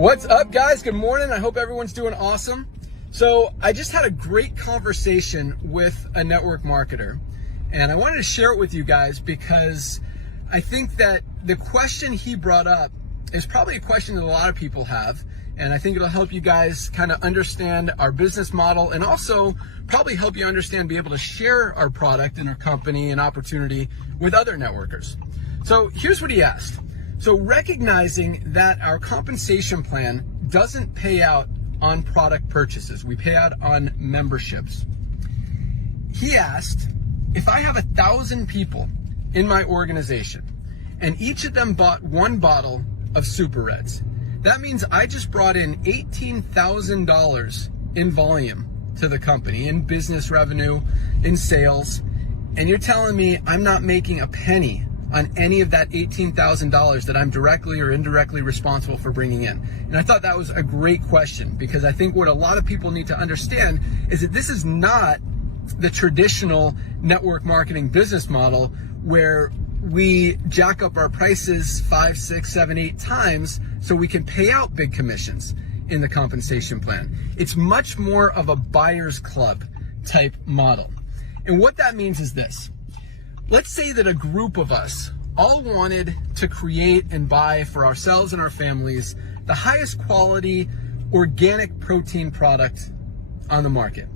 What's up, guys? Good morning. I hope everyone's doing awesome. So I just had a great conversation with a network marketer, and I wanted to share it with you guys because I think that the question he brought up is probably a question that a lot of people have, and I think it'll help you guys kind of understand our business model and also probably help you understand, be able to share our product and our company and opportunity with other networkers. So here's what he asked. So recognizing that our compensation plan doesn't pay out on product purchases, we pay out on memberships. He asked, if I have 1,000 people in my organization and each of them bought one bottle of Super Reds, that means I just brought in $18,000 in volume to the company, in business revenue, in sales, and you're telling me I'm not making a penny on any of that $18,000 that I'm directly or indirectly responsible for bringing in? And I thought that was a great question, because I think what a lot of people need to understand is that this is not the traditional network marketing business model where we jack up our prices 5, 6, 7, 8 times so we can pay out big commissions in the compensation plan. It's much more of a buyer's club type model. And what that means is this. Let's say that a group of us all wanted to create and buy for ourselves and our families the highest quality organic protein product on the market.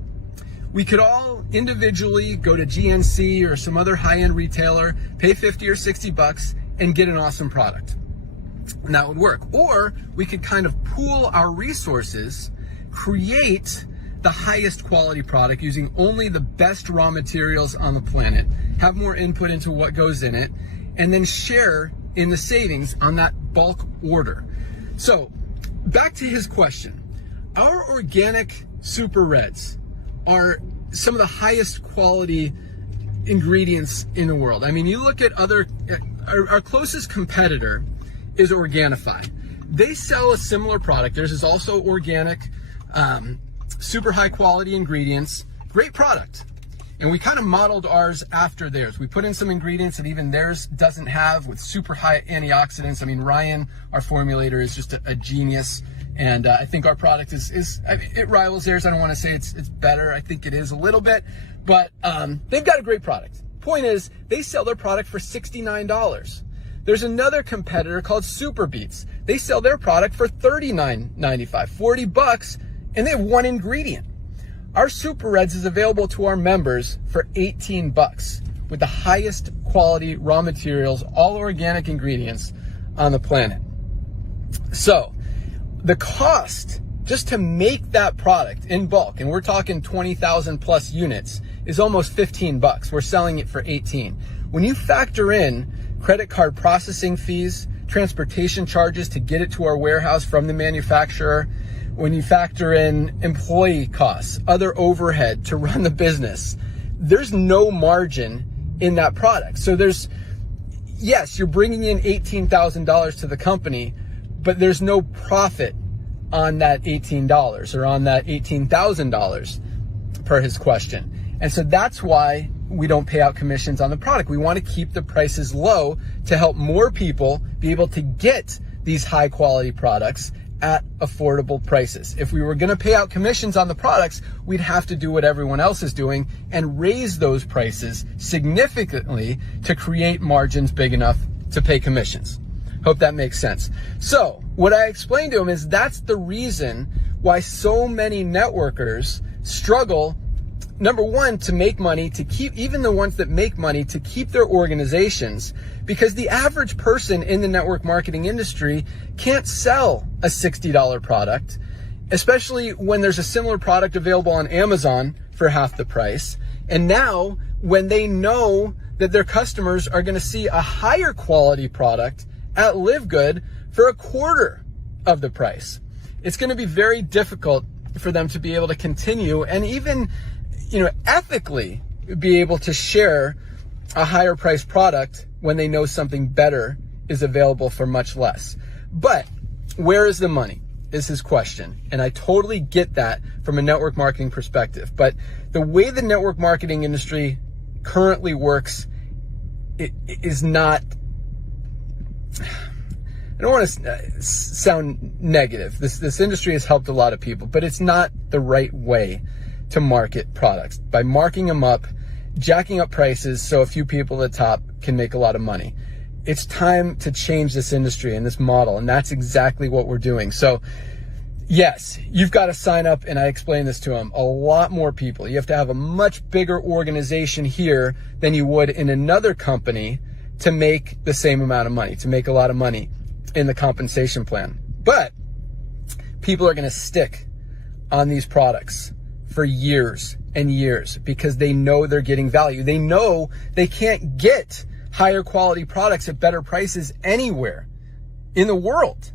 We could all individually go to GNC or some other high-end retailer, pay 50 or 60 bucks and get an awesome product. And that would work. Or we could kind of pool our resources, create the highest quality product using only the best raw materials on the planet, have more input into what goes in it, and then share in the savings on that bulk order. So back to his question. Our organic Super Reds are some of the highest quality ingredients in the world. I mean, you look at our closest competitor is Organifi. They sell a similar product. Theirs is also organic, super high quality ingredients, great product. And we kind of modeled ours after theirs. We put in some ingredients that even theirs doesn't have, with super high antioxidants. I mean, Ryan, our formulator, is just a genius. And I think our product it rivals theirs. I don't want to say it's better. I think it is a little bit, but they've got a great product. Point is, they sell their product for $69. There's another competitor called Super Beets. They sell their product for $39.95, 40 bucks, and they have one ingredient. Our Super Reds is available to our members for 18 bucks with the highest quality raw materials, all organic ingredients on the planet. So the cost just to make that product in bulk, and we're talking 20,000 plus units, is almost 15 bucks. We're selling it for 18. When you factor in credit card processing fees, transportation charges to get it to our warehouse from the manufacturer, when you factor in employee costs, other overhead to run the business, there's no margin in that product. So yes, you're bringing in $18,000 to the company, but there's no profit on that $18 or on that $18,000 per his question. And so that's why we don't pay out commissions on the product. We want to keep the prices low to help more people be able to get these high quality products at affordable prices. If we were going to pay out commissions on the products, we'd have to do what everyone else is doing and raise those prices significantly to create margins big enough to pay commissions. Hope that makes sense. So what I explained to him is that's the reason why so many networkers struggle, number one, to make money, to keep, even the ones that make money, to keep their organizations, because the average person in the network marketing industry can't sell a $60 product, especially when there's a similar product available on Amazon for half the price. And now when they know that their customers are going to see a higher quality product at LiveGood for a quarter of the price, it's going to be very difficult for them to be able to continue and even, ethically be able to share a higher priced product when they know something better is available for much less. But where is the money is his question. And I totally get that from a network marketing perspective. But the way the network marketing industry currently works, it is not, I don't want to sound negative. This industry has helped a lot of people, but it's not the right way to market products. By marking them up, jacking up prices so a few people at the top can make a lot of money. It's time to change this industry and this model, and that's exactly what we're doing. So yes, you've got to sign up, and I explained this to them, a lot more people. You have to have a much bigger organization here than you would in another company to make the same amount of money, to make a lot of money in the compensation plan. But people are going to stick on these products for years and years because they know they're getting value. They know they can't get higher quality products at better prices anywhere in the world.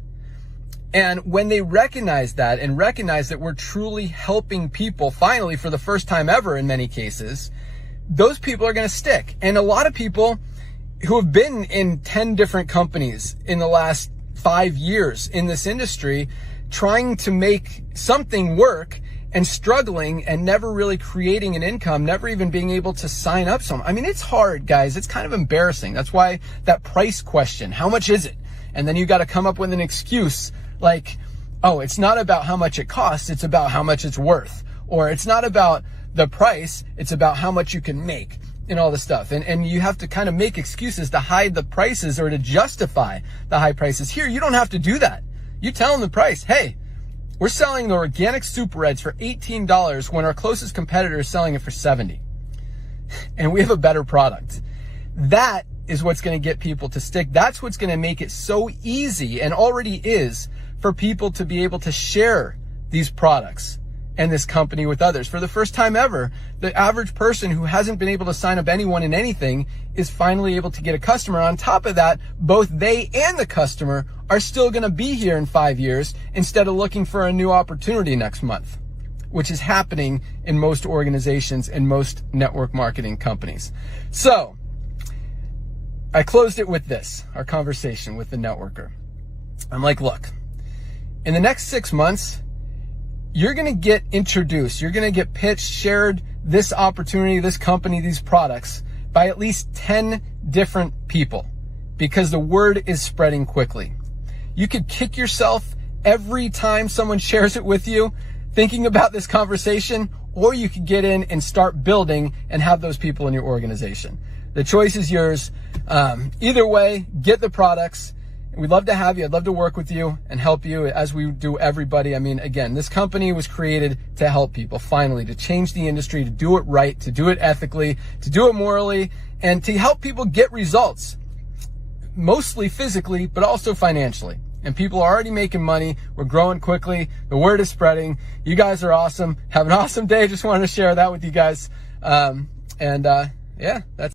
And when they recognize that and recognize that we're truly helping people, finally, for the first time ever in many cases, those people are going to stick. And a lot of people who have been in 10 different companies in the last 5 years in this industry, trying to make something work and struggling and never really creating an income, never even being able to sign up some. I mean, it's hard, guys. It's kind of embarrassing. That's why that price question, how much is it? And then you got to come up with an excuse like, oh, it's not about how much it costs, it's about how much it's worth. Or it's not about the price, it's about how much you can make and all this stuff. And you have to kind of make excuses to hide the prices or to justify the high prices. Here, you don't have to do that. You tell them the price. Hey, we're selling the organic Super Reds for $18 when our closest competitor is selling it for $70. And we have a better product. That is what's going to get people to stick. That's what's going to make it so easy, and already is, for people to be able to share these products and this company with others. For the first time ever, the average person who hasn't been able to sign up anyone in anything is finally able to get a customer. On top of that, both they and the customer are still going to be here in 5 years instead of looking for a new opportunity next month, which is happening in most organizations and most network marketing companies. So I closed it with this, our conversation with the networker. I'm like, look, in the next 6 months, you're going to get introduced, you're going to get pitched, shared this opportunity, this company, these products by at least 10 different people because the word is spreading quickly. You could kick yourself every time someone shares it with you thinking about this conversation, or you could get in and start building and have those people in your organization. The choice is yours. Either way, get the products. We'd love to have you. I'd love to work with you and help you as we do everybody. I mean, again, this company was created to help people, finally, to change the industry, to do it right, to do it ethically, to do it morally, and to help people get results, mostly physically, but also financially. And people are already making money. We're growing quickly. The word is spreading. You guys are awesome. Have an awesome day. Just wanted to share that with you guys. Yeah, that's